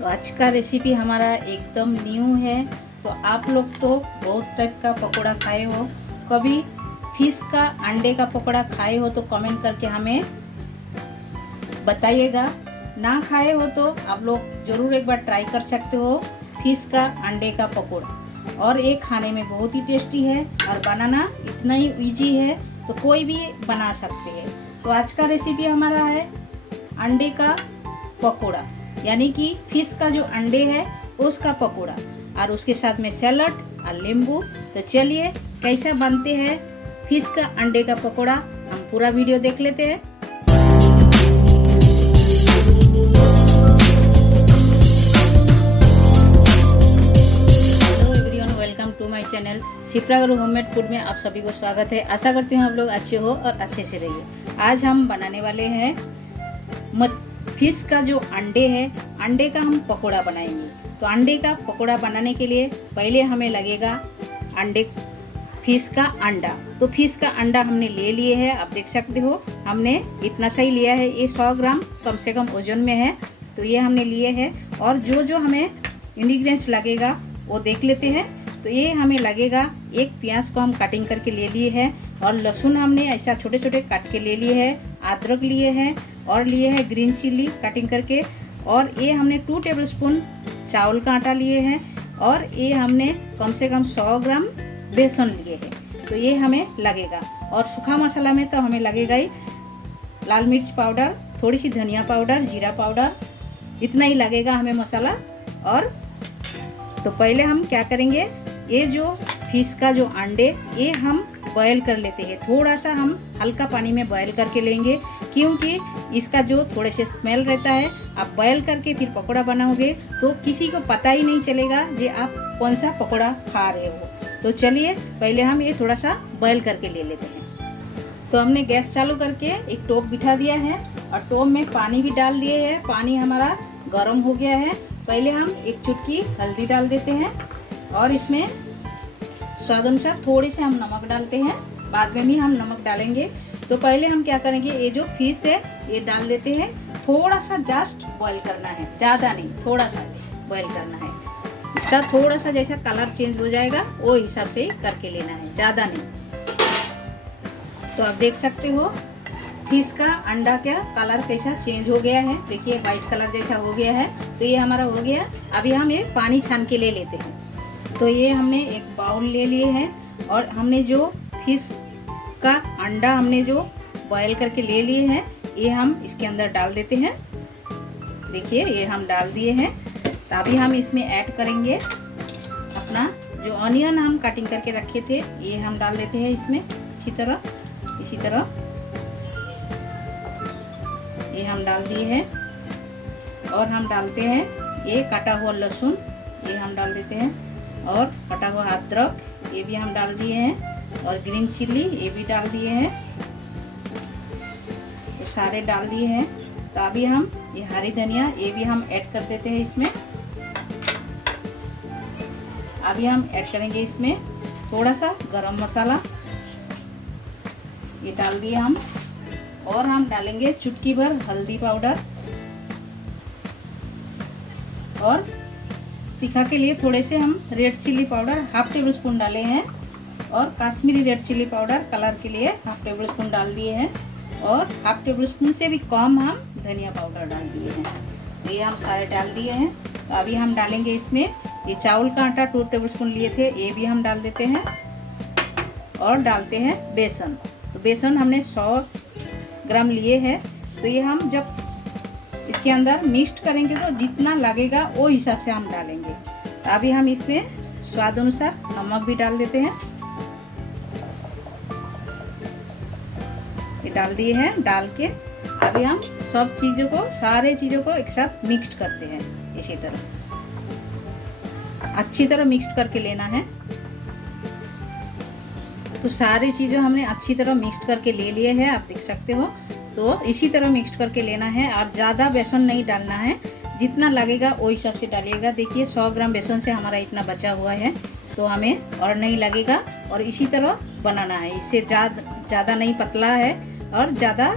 तो आज का रेसिपी हमारा एकदम न्यू है। तो आप लोग तो बहुत टाइप का पकोड़ा खाए हो, कभी फिश का अंडे का पकोड़ा खाए हो तो कमेंट करके हमें बताइएगा। ना खाए हो तो आप लोग ज़रूर एक बार ट्राई कर सकते हो फिश का अंडे का पकोड़ा। और ये खाने में बहुत ही टेस्टी है और बनाना इतना ही इजी है, तो कोई भी बना सकते हैं। तो आज का रेसिपी हमारा है अंडे का पकोड़ा, यानी कि फिश का जो अंडे है उसका पकोड़ा, और उसके साथ में सैलड और नींबू। तो चलिए कैसा बनते हैं फिश का अंडे का पकोड़ा, हम पूरा वीडियो देख लेते हैं। Welcome to my channel Shipra Guru homemade food में आप सभी को स्वागत है। आशा करती हूँ आप लोग अच्छे हो और अच्छे से रहिए। आज हम बनाने वाले हैं फिश का जो अंडे है, अंडे का हम पकोड़ा बनाएंगे। तो अंडे का पकोड़ा बनाने के लिए पहले हमें लगेगा फिश का अंडा। तो फिश का अंडा हमने ले लिए है, आप देख सकते हो हमने इतना सही लिया है। ये 100 ग्राम कम से कम वजन में है, तो ये हमने लिए है। और जो हमें इंग्रेडिएंट्स लगेगा वो देख लेते हैं। तो ये हमें लगेगा, एक प्याज को हम कटिंग करके ले लिए है, और लहसुन हमने ऐसा छोटे छोटे काट के ले लिए है, अदरक लिए हैं और लिए है ग्रीन चिल्ली कटिंग करके, और ये हमने 2 टेबलस्पून चावल का आटा लिए हैं, और ये हमने कम से कम 100 ग्राम बेसन लिए हैं। तो ये हमें लगेगा। और सूखा मसाला में तो हमें लगेगा ही लाल मिर्च पाउडर, थोड़ी सी धनिया पाउडर, जीरा पाउडर, इतना ही लगेगा हमें मसाला। और तो पहले हम क्या करेंगे, ये जो फिश का जो अंडे ये हम बॉयल कर लेते हैं। थोड़ा सा हम हल्का पानी में बॉयल करके लेंगे, क्योंकि इसका जो थोड़े से स्मेल रहता है, आप बॉयल करके फिर पकोड़ा बनाओगे तो किसी को पता ही नहीं चलेगा कि आप कौन सा पकोड़ा खा रहे हो। तो चलिए पहले हम ये थोड़ा सा बॉयल करके ले लेते हैं। तो हमने गैस चालू करके एक टोप बिठा दिया है, और टोप में पानी भी डाल दिए है। पानी हमारा गर्म हो गया है। पहले हम एक चुटकी हल्दी डाल देते हैं, और इसमें स्वाद अनुसार थोड़ी से हम नमक डालते हैं, बाद में भी हम नमक डालेंगे। तो पहले हम क्या करेंगे, ये जो फिश है ये डाल देते हैं। थोड़ा सा जस्ट बॉईल करना है, ज़्यादा नहीं, थोड़ा सा बॉईल करना है। इसका थोड़ा सा जैसा कलर चेंज हो जाएगा वो हिसाब से ही करके लेना है, ज़्यादा नहीं। तो आप देख सकते हो फिश का अंडा का कलर कैसा चेंज हो गया है, देखिए वाइट कलर जैसा हो गया है। तो ये हमारा हो गया। अभी हम ये पानी छान के ले लेते हैं। तो ये हमने एक बाउल ले लिए हैं, और हमने जो फिश का अंडा हमने जो बॉयल करके ले लिए हैं ये हम इसके अंदर डाल देते हैं। देखिए ये हम डाल दिए हैं। तो अभी हम इसमें ऐड करेंगे अपना जो ऑनियन हम कटिंग करके रखे थे, ये हम डाल देते हैं इसमें इसी तरह ये हम डाल दिए हैं। और हम डालते हैं ये कटा हुआ लहसुन, ये हम डाल देते हैं, और कटा हुआ अदरक ये भी हम डाल दिए हैं, और ग्रीन चिल्ली ये भी डाल दिए हैं। तो सारे डाल दिए हैं। तो अभी हम ये हरी धनिया ये भी हम ऐड कर देते हैं इसमें। अभी हम ऐड करेंगे इसमें थोड़ा सा गरम मसाला, ये डाल दिए हम। और हम डालेंगे चुटकी भर हल्दी पाउडर, और तीखा के लिए थोड़े से हम रेड चिल्ली पाउडर 1/2 टेबलस्पून डाले हैं, और Kashmiri red chilli powder colour के लिए 1/2 टेबलस्पून डाल दिए हैं, और 1/2 टेबलस्पून से भी कम हम धनिया पाउडर डाल दिए हैं। तो ये हम सारे डाल दिए हैं। तो अभी हम डालेंगे इसमें ये चावल का आटा 2 टेबलस्पून लिए थे, ये भी हम डाल देते हैं। और डालते हैं बेसन। तो बेसन हमने 100 ग्राम लिए हैं। तो ये हम जब इसके अंदर मिक्स करेंगे तो जितना लगेगा वो हिसाब से हम डालेंगे। तो अभी हम इसमें स्वाद अनुसार नमक भी डाल देते हैं, ये डाल दिए हैं। डाल के अभी हम सब चीज़ों को, सारे चीज़ों को एक साथ मिक्स करते हैं। इसी तरह अच्छी तरह मिक्स करके लेना है। तो सारी चीज़ें हमने अच्छी तरह मिक्स करके ले लिए हैं, आप देख सकते हो। तो इसी तरह मिक्स करके लेना है, और ज़्यादा बेसन नहीं डालना है, जितना लगेगा वो हिसाब से डालिएगा। देखिए 100 ग्राम बेसन से हमारा इतना बचा हुआ है, तो हमें और नहीं लगेगा। और इसी तरह बनाना है, इससे ज़्यादा नहीं पतला है और ज़्यादा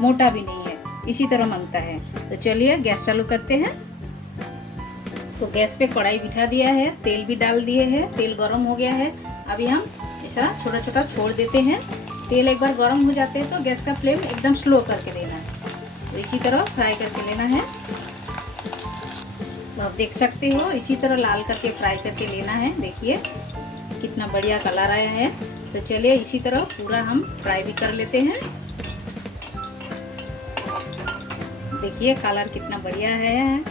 मोटा भी नहीं है, इसी तरह मांगता है। तो चलिए गैस चालू करते हैं। तो गैस पे कढ़ाई बिठा दिया है, तेल भी डाल दिए हैं, तेल गरम हो गया है। अभी हम ऐसा छोटा छोटा छोड़ देते हैं। तेल एक बार गरम हो जाते हैं तो गैस का फ्लेम एकदम स्लो करके देना है। तो इसी तरह फ्राई करके लेना है। तो आप देख सकते हो इसी तरह लाल करके फ्राई करके लेना है। देखिए कितना बढ़िया कलर आया है। तो चलिए इसी तरह पूरा हम फ्राई भी कर लेते हैं। देखिए कलर कितना बढ़िया है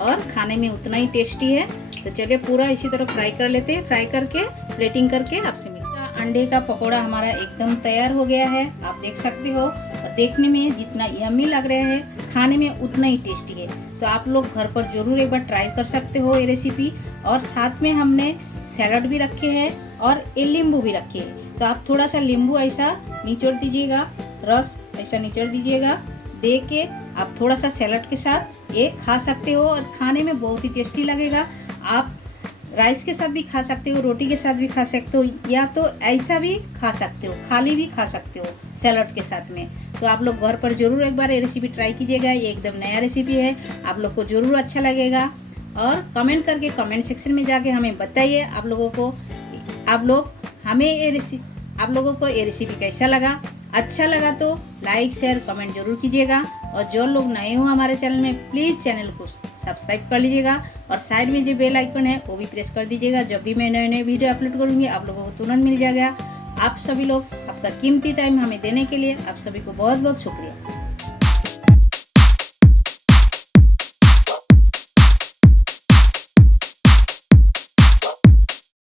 और खाने में उतना ही टेस्टी है। तो चलिए पूरा इसी तरह फ्राई कर लेते हैं। फ्राई करके प्लेटिंग करके आपसे मिलता है। अंडे का पकोड़ा हमारा एकदम तैयार हो गया है, आप देख सकते हो। और देखने में जितना यम्मी लग रहा है, खाने में उतना ही टेस्टी है। तो आप लोग घर पर जरूर एक बार ट्राई कर सकते हो ये रेसिपी। और साथ में हमने सैलड भी रखे हैं और ये नींबू भी रखे हैं। तो आप थोड़ा सा नींबू ऐसा निचोड़ दीजिएगा, रस ऐसा निचोड़ दीजिएगा, दे के आप थोड़ा सा सैलड के साथ ये खा सकते हो और खाने में बहुत ही टेस्टी लगेगा। आप राइस के साथ भी खा सकते हो, रोटी के साथ भी खा सकते हो, या तो ऐसा भी खा सकते हो, खाली भी खा सकते हो सैलड के साथ में। तो आप लोग घर पर जरूर एक बार ये रेसिपी ट्राई कीजिएगा। ये एकदम नया रेसिपी है, आप लोग को जरूर अच्छा लगेगा। और कमेंट करके कमेंट सेक्शन में जाके हमें बताइए आप लोगों को ये रेसिपी कैसा लगा। अच्छा लगा तो लाइक शेयर कमेंट जरूर कीजिएगा। और जो लोग नए हो हमारे चैनल में, प्लीज़ चैनल को सब्सक्राइब कर लीजिएगा और साइड में जो बेल आइकन है वो भी प्रेस कर दीजिएगा। जब भी मैं नए नए वीडियो अपलोड करूँगी आप लोगों को तुरंत मिल जाएगा। आप सभी लोग आपका कीमती टाइम हमें देने के लिए आप सभी को बहुत बहुत शुक्रिया।